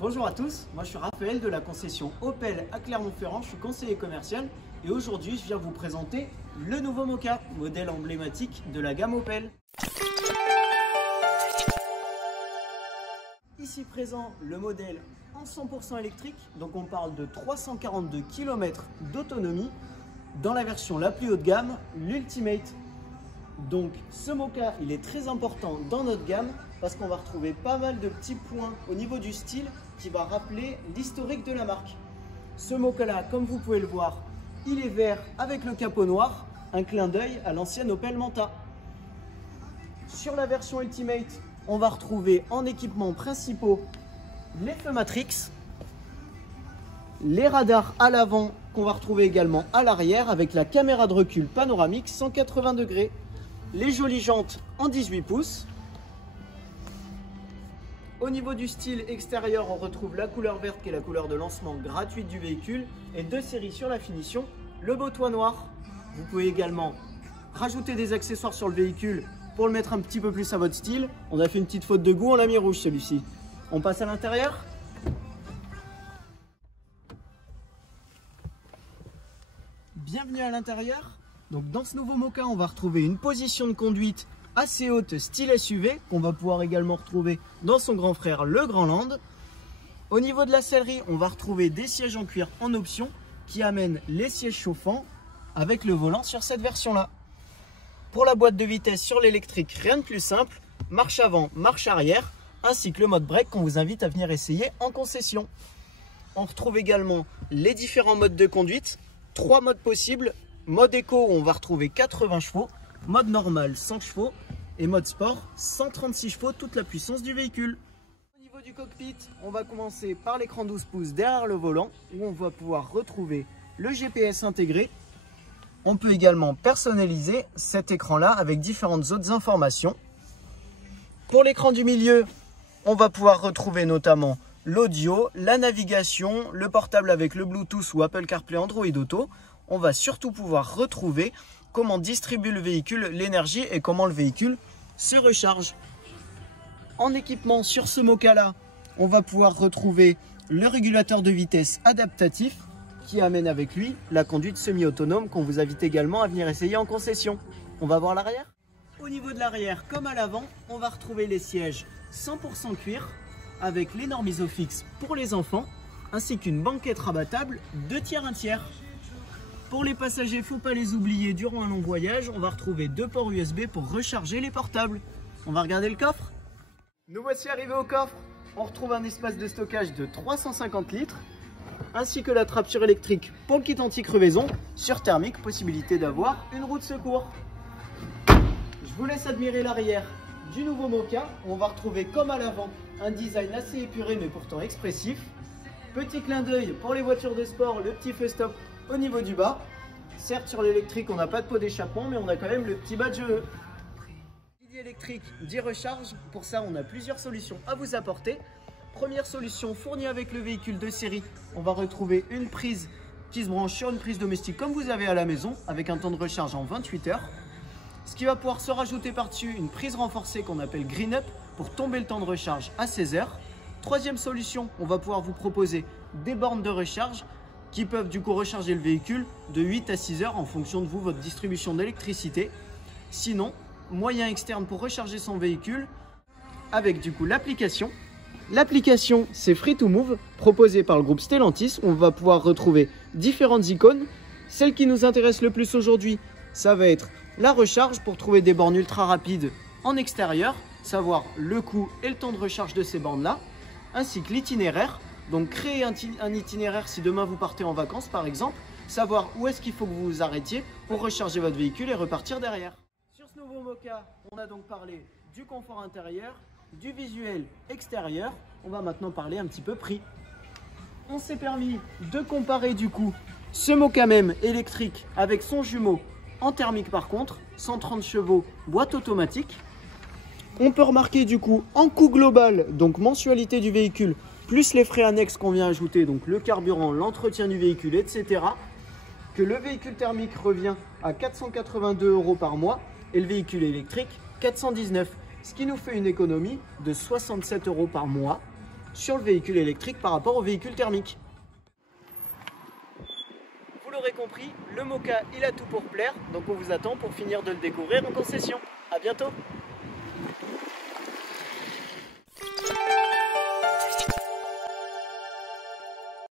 Bonjour à tous, moi je suis Raphaël de la concession Opel à Clermont-Ferrand, je suis conseiller commercial et aujourd'hui je viens vous présenter le nouveau Mokka, modèle emblématique de la gamme Opel. Ici présent le modèle en 100% électrique, donc on parle de 342 km d'autonomie dans la version la plus haut de gamme, l'Ultimate. Donc ce Mokka il est très important dans notre gamme parce qu'on va retrouver pas mal de petits points au niveau du style qui va rappeler l'historique de la marque. Ce Mokka là, comme vous pouvez le voir, il est vert avec le capot noir, un clin d'œil à l'ancienne Opel Manta. Sur la version Ultimate, on va retrouver en équipements principaux les feux Matrix, les radars à l'avant qu'on va retrouver également à l'arrière avec la caméra de recul panoramique 180 degrés, les jolies jantes en 18 pouces. Au niveau du style extérieur, on retrouve la couleur verte qui est la couleur de lancement gratuite du véhicule et deux séries sur la finition, le beau toit noir. Vous pouvez également rajouter des accessoires sur le véhicule pour le mettre un petit peu plus à votre style. On a fait une petite faute de goût, on l'a mis rouge celui-ci. On passe à l'intérieur. Bienvenue à l'intérieur. Donc dans ce nouveau Mokka, on va retrouver une position de conduite assez haute style SUV qu'on va pouvoir également retrouver dans son grand frère le Grand Land. Au niveau de la sellerie, on va retrouver des sièges en cuir en option qui amènent les sièges chauffants avec le volant sur cette version là. Pour la boîte de vitesse sur l'électrique, rien de plus simple, marche avant, marche arrière, ainsi que le mode break qu'on vous invite à venir essayer en concession. On retrouve également les différents modes de conduite, 3 modes possibles, mode éco où on va retrouver 80 chevaux, mode normal 100 chevaux et mode sport 136 chevaux, toute la puissance du véhicule. Au niveau du cockpit, on va commencer par l'écran 12 pouces derrière le volant où on va pouvoir retrouver le GPS intégré. On peut également personnaliser cet écran-là avec différentes autres informations. Pour l'écran du milieu, on va pouvoir retrouver notamment l'audio, la navigation, le portable avec le Bluetooth ou Apple CarPlay Android Auto. On va surtout pouvoir retrouver comment distribue le véhicule l'énergie et comment le véhicule se recharge. En équipement sur ce Mokka là, on va pouvoir retrouver le régulateur de vitesse adaptatif qui amène avec lui la conduite semi-autonome qu'on vous invite également à venir essayer en concession. On va voir l'arrière. Au niveau de l'arrière comme à l'avant, on va retrouver les sièges 100% cuir avec l'énorme Isofix pour les enfants ainsi qu'une banquette rabattable 2 tiers 1 tiers. Pour les passagers, il ne faut pas les oublier durant un long voyage, on va retrouver 2 ports USB pour recharger les portables. On va regarder le coffre. Nous voici arrivés au coffre. On retrouve un espace de stockage de 350 litres, ainsi que la trappe surélectrique pour le kit anti-crevaison, surthermique, possibilité d'avoir une roue de secours. Je vous laisse admirer l'arrière du nouveau Mokka. On va retrouver comme à l'avant un design assez épuré mais pourtant expressif. Petit clin d'œil pour les voitures de sport, le petit feu stop au niveau du bas. Certes sur l'électrique on n'a pas de pot d'échappement mais on a quand même le petit badge E. Qui dit électrique dit recharge, pour ça on a plusieurs solutions à vous apporter. Première solution fournie avec le véhicule de série, on va retrouver une prise qui se branche sur une prise domestique comme vous avez à la maison avec un temps de recharge en 28 heures. Ce qui va pouvoir se rajouter par-dessus une prise renforcée qu'on appelle Green Up pour tomber le temps de recharge à 16 heures. Troisième solution, on va pouvoir vous proposer des bornes de recharge qui peuvent du coup recharger le véhicule de 8 à 6 heures en fonction de vous, votre distribution d'électricité. Sinon, moyen externe pour recharger son véhicule avec du coup l'application. L'application c'est Free to Move proposée par le groupe Stellantis. On va pouvoir retrouver différentes icônes. Celle qui nous intéresse le plus aujourd'hui, ça va être la recharge pour trouver des bornes ultra rapides en extérieur, savoir le coût et le temps de recharge de ces bornes là, ainsi que l'itinéraire. Donc créer un itinéraire si demain vous partez en vacances par exemple, savoir où est-ce qu'il faut que vous vous arrêtiez pour recharger votre véhicule et repartir derrière. Sur ce nouveau Mokka, on a donc parlé du confort intérieur, du visuel extérieur. On va maintenant parler un petit peu prix. On s'est permis de comparer du coup ce Mokka même électrique avec son jumeau en thermique par contre, 130 chevaux, boîte automatique. On peut remarquer du coup en coût global, donc mensualité du véhicule, plus les frais annexes qu'on vient ajouter, donc le carburant, l'entretien du véhicule, etc., que le véhicule thermique revient à 482 € par mois et le véhicule électrique 419 €, ce qui nous fait une économie de 67 € par mois sur le véhicule électrique par rapport au véhicule thermique. Vous l'aurez compris, le Moka il a tout pour plaire, donc on vous attend pour finir de le découvrir en concession. A bientôt!